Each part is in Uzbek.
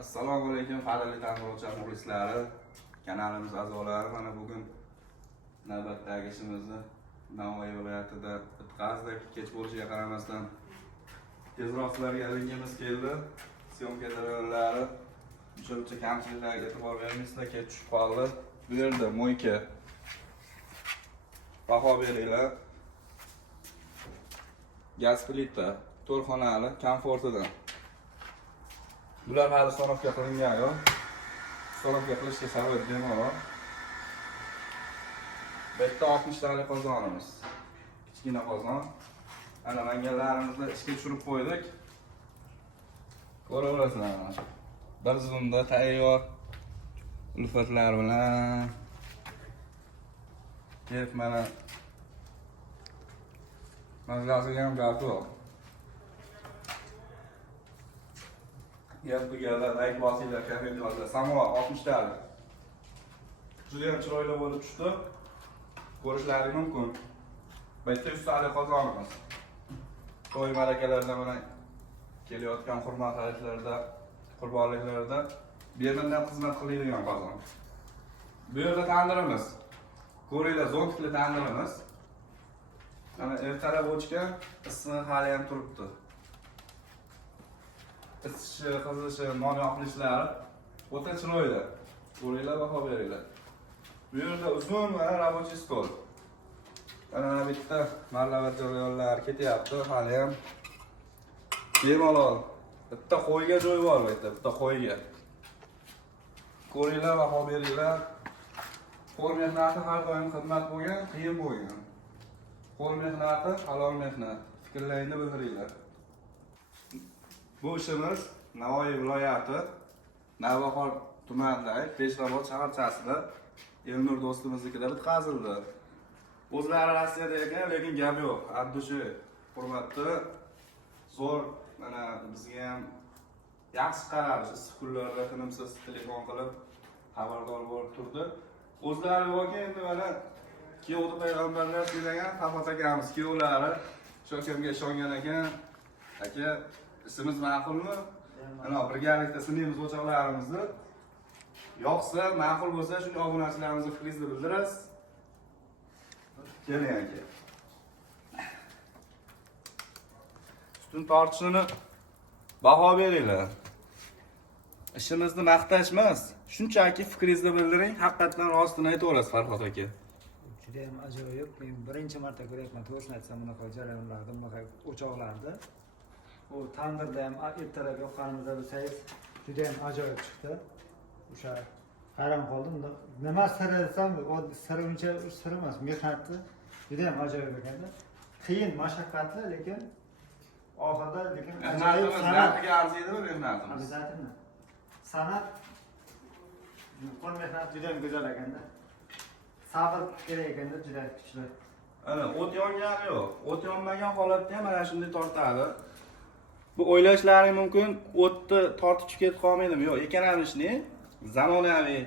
Assalomu alaykum qadrli tanlovchi muxlislari, kanalimiz a'zolari. Mana bugun navbatdagi ishimizni Navoiy viloyatida bitkazdik. Kech bo'lishiga qaramasdan tezroq sizlarga ilgimiz keldi. Syomka jarayonlari uncha kamchiliklarga e'tibor bermaysizlar, kech tushib qoldi. Bu yerda mo'yka baho beringlar. Gaz plita, to'rxonali, komfortidan. Bular hali sonovga qilingan yo'q. Sonovga qilishga sabab bemalol. Bu yerda 60 talik qozonimiz. Kichkina qozon. Ana manganlarimizni ishga tushirib qo'ydik. Ko'raverasizlar. Bir zumda tayyor ulfatlar bilan. Kep mana mazasiga ham gap yo'q. Gap bugalar, like bosinglar, komment yozinglar. Samovar 60 talik. Juda ham chiroyli bo'lib tushdi. Ko'rishlaringiz mumkin. Bu yerda 100 talik qozonimiz. To'y marakalarda mana kelayotgan hurmatliklarda, qurbonliklarda berilgan xizmat qiladigan qozon. Bu yerda tandirimiz. Ko'ringlar, zontli tandirimiz. Mana ertalab o'chgan, issig'i hali ham turibdi. Isishi, qizishi, non yoqilishlari o'ta chiroyli. Ko'ringlar, baho beringlar. Bu yerda uzun va rabochiy stol. Mana bitta marlavat jarayonlar ketyapti, hali ham bemalol. Bitta qo'yga joy bor bu yerda, bitta qo'yga. Ko'ringlar, baho beringlar. Qo'l mehnati har doim xizmat bo'lgan, qiyin bo'lgan. Qo'l mehnati halol mehnat. Fikrlaringni bildiringlar. Bu ishimiz Navoiy viloyati Navbahor tumanidagi Beshrobod shaharchasida Elnur do'stimiznikida bitkazildi. O'zlari Rossiyada ekan, lekin gap yo'q. Abdushi hurmatli zo'r, mana bizga ham yaxshi qarab, issiq kunlarda tinimsiz telefon qilib xabardor bo'lib turdi. O'zlari yo'q endi mana kuyovni payg'ambarlar degan Farhod akamiz kuyovlari sho'kamga ishongan ekan. Aka, ishimiz ma'qulmi? Ana birgalikda sinimiz o'choqlarimizni. Yo'qsa, ma'qul bo'lsa, shunday obunachilarimizni fikringizni bildirasiz. Keling aka. Tutun tortishini baho beringlar. Ishimizni maqtash emas, shunchaki fikringizni bildiring, haqiqatan rostini aytaverasiz Farhod aka. Juda ham ajoyib. Men birinchi marta ko'ryapman, to'g'risini aytsam, bunaqa jarayonlarda, bunaqa o'choqlarda. U tandirda ham ertalab yoqqanimizda bilsangiz, juda ham ajoyib chiqdi. O'sha hayron qoldim. Nima siri desam, siri uncha sir emas, mehnati juda ham ajoyib ekanda. Qiyin, mashaqqatli, lekin oxirida ajoyib san'atga arziydimi mehnatimiz? Обязательно. San'at qo'l mehnati juda ham go'zal ekanda. Sabr kerak ekanda, juda kuchli. Ana o't yongani yo'q. O't yonmagan holatda ham mana shunday tortadi. Bu o'ylashlaring mumkin, o'tni tortib ketib qolmaydimi? Yo'q, ekonomishni zamonaviy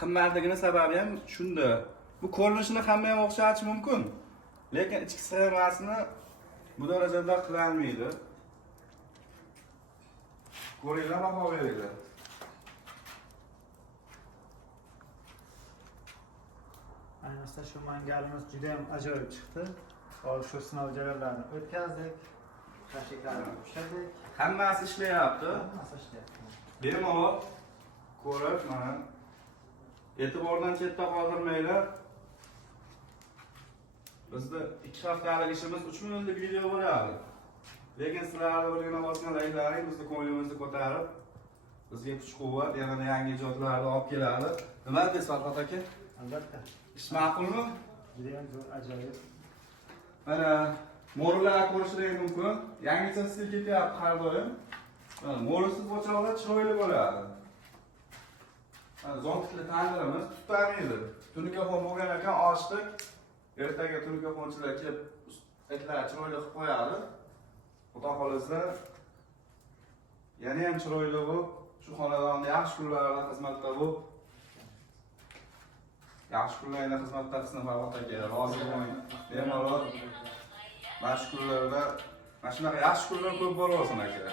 qimmatligini sababi ham shunda. Bu ko'rinishini hamma ham o'xshatish mumkin, lekin ichki sig'masini bu darajada qilolmaydi. Ko'ringlar, baho beringlar. Ayniqsa shu mangalimiz juda ham ajoyib chiqdi. Hozir shu sinov jarayonlarini o'tkazdik. Shashliklarni pishirdik. Hammasi ishlayapti. Hammasi ishlayapti. Bemalol ko'rib, mana e'tibordan chetda qoldirmanglar. Bizda 2 haftalik ishimiz 3 minutlik video bo'ladi. Lekin sizlarning birgina bosgan layklaring bizni ko'nglimizni ko'tarib, bizga kuch-quvvat, yana yangi ijodlarni olib keladi. Nima deysiz Farhod aka? Albatta. Ish ma'qulmi? Juda ham zo'r, ajoyib. Mana mo'rilar ko'rishingiz mumkin. Yangicha stil ketyapti har doim. Mana mo'risiz o'choqlar chiroyli bo'ladi. Mana zontli tandirimiz tutmaydi. Tunikafon bo'lgan ekan, ochdik. Ertaga tunikafonchilar kelib etlar chiroyli qilib qo'yadi. Xudo xolasa yana ham chiroyli bo'lib, shu xonadonda yaxshi kunlarda xizmatda bo'lib, yaxshi kunlarda xizmatda qilsin Farhod aka, rozi bo'ling. Bemalol mana shu kunlarda, mana shunaqa yaxshi kunlar ko'p bo'lsin aka.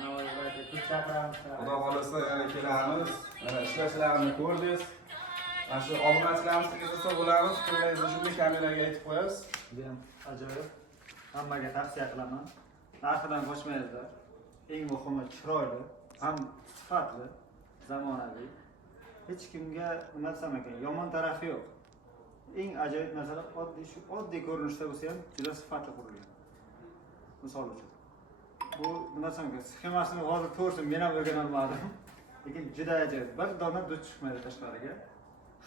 Navoiy viloyatiga ko'p chaqiramiz. Xudo xolasa yana kelamiz. Mana ishlashlarini ko'rdingiz. Mana shu obunachilarimiz kelsa bo'lamiz. Fikrlaringizni shunday kameraga aytib qo'yasiz. Judayam ajoyib. Hammaga tavsiya qilaman. Narxidan qochmaysizlar. Eng muhimi chiroyli, ham sifatli, zamonaviy. Hech kimga nima desam ekan, yomon tarafi yo'q. Eng ajoyib masala oddiy ko'rinishda bo'lsa ham juda sifatli qurilgan. Misol uchun. Bu nima desam ekan, sxemasini hozir to'g'risini men ham o'rgana olmadim. Lekin juda ajoyib. Bir dona duch chiqmaydi tashqariga.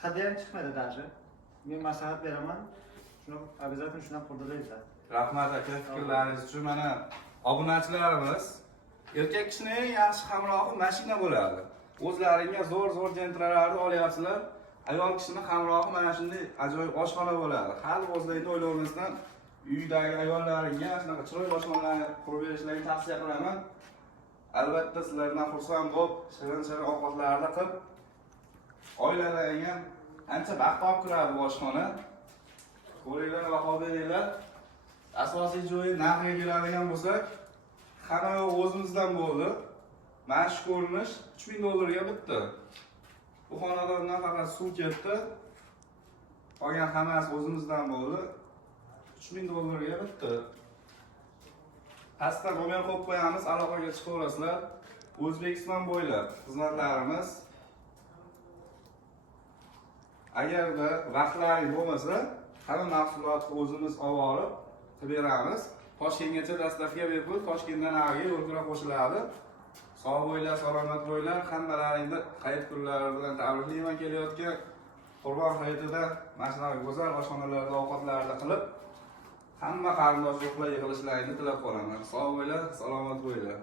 Hidi ham chiqmaydi даже. Men maslahat beraman. Shuni обязательно shundan foydalaysizlar. Rahmat aka, fikrlaringiz uchun. Mana obunachilarimiz erkak kishining eng yaxshi hamrohi mashina bo'ladi. O'zlaringga zo'r jentralarni olyapsizlar. Ayol kishining hamrohi mana shunday ajoyib oshxona bo'ladi. Hali o'zlaringni o'ylamasdan uydagi ayollaringga shunaqa chiroyli oshxonalarni qurib berishlarini tavsiya qilaman. Albatta sizlardan xursand bo'lib, shirin ovqatlarni qilib, oilalaringga ancha baxt olib kiradi bu oshxona. Ko'ringlar, baho beringlar. Asosiy joyi narxiga keladigan bo'lsak, hamma o'zimizdan bo'ldi. Mana shu ko'rinish $3000 ga bitdi. Bu xonadondan faqat suv ketdi. Qolgan hammasi o'zimizdan bo'ldi. $3000 ga bitdi. Pastda nomer qo'yib qo'yamiz, aloqaga chiqaverasizlar. O'zbekiston bo'ylab xizmatlarimiz. Agarda vaqtlaring bo'lmasa, hamma mahsulotni o'zimiz olib qilib beramiz. Toshkentgacha dastavka bepul, Toshkentdan nariga yo'lkira qo'shiladi. Sog' bo'linglar, salomat bo'linglar. Hammalaringni hayit kunlari bilan tabriklayman. Kelayotgan Qurbon hayitida mana shunaqa go'zal oshxonalarda ovqatlarni qilib, hamma qarindoshlar yig'ilishlarini tilab qolaman. Sog' bo'linglar, salomat bo'linglar.